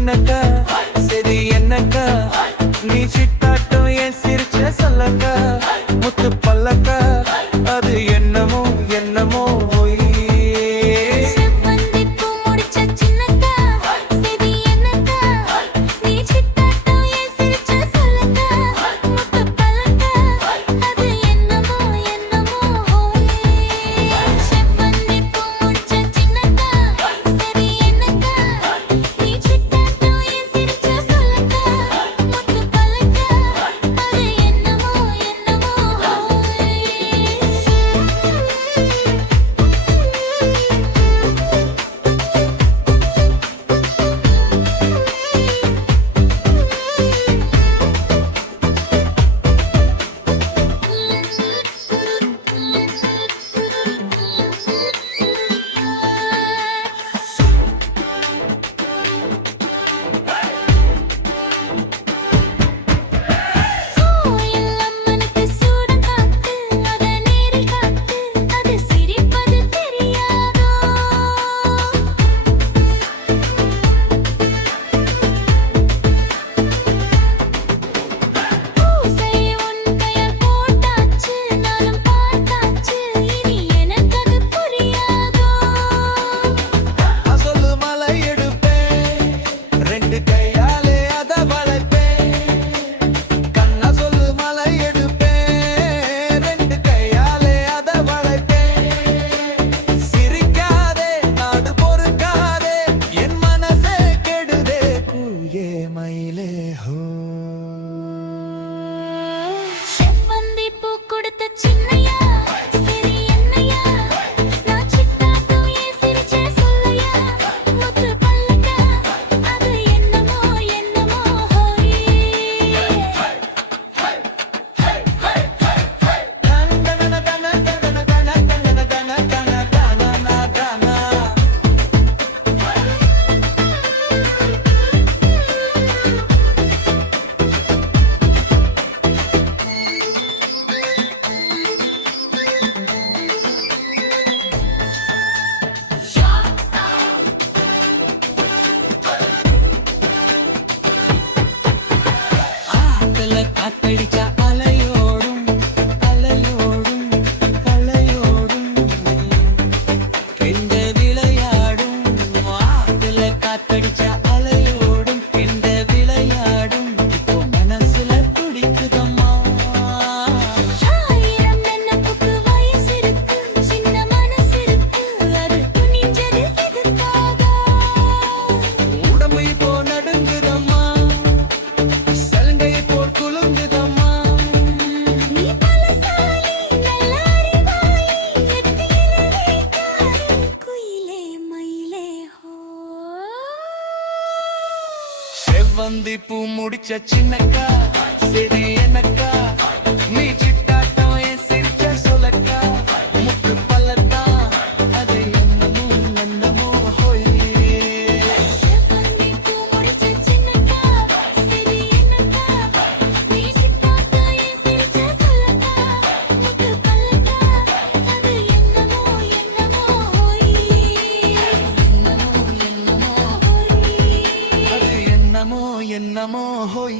சின்னக்கா சரி என்னக்கா நீ சிட்டாட்டம் ஏன் சிரிச்ச சொல்லக்கா முத்து பல்லக்கா அது என்னமோ என்னமோ காத்தடிச்சா அலையோடும் அலையோடும் கலையோடும் இந்த விளையாடும் ஆத்துல காத்தடிச்சா அலையோடும் இந்த விளையாடும் இப்போ மனசுல துடிக்குதம்மா ஆயிரம் நினைப்புக்கு வயசு இருக்கு சின்ன மனசு இருக்கு அது துணிஞ்சது எதுக்காக உடம்பு இப்போ நடுங்குதம்மா சலங்கை போர் குலுங்குதம்மா நீ பலசாலி நல்லாரிவாயி எத்தியிலே காரு குயிலே மயிலே ஹோ செவ்வந்தி பூ முடிச்ச சின்னக்கா சரி என்னக்கா நீ சிட்டாட்டம் ஏன் சிரிச்ச சொல்லக்கா முத்து பல்லக்கா அது என்னமோ என்னமோ ஹோய் என்னமோ என்னமோ ஹோய்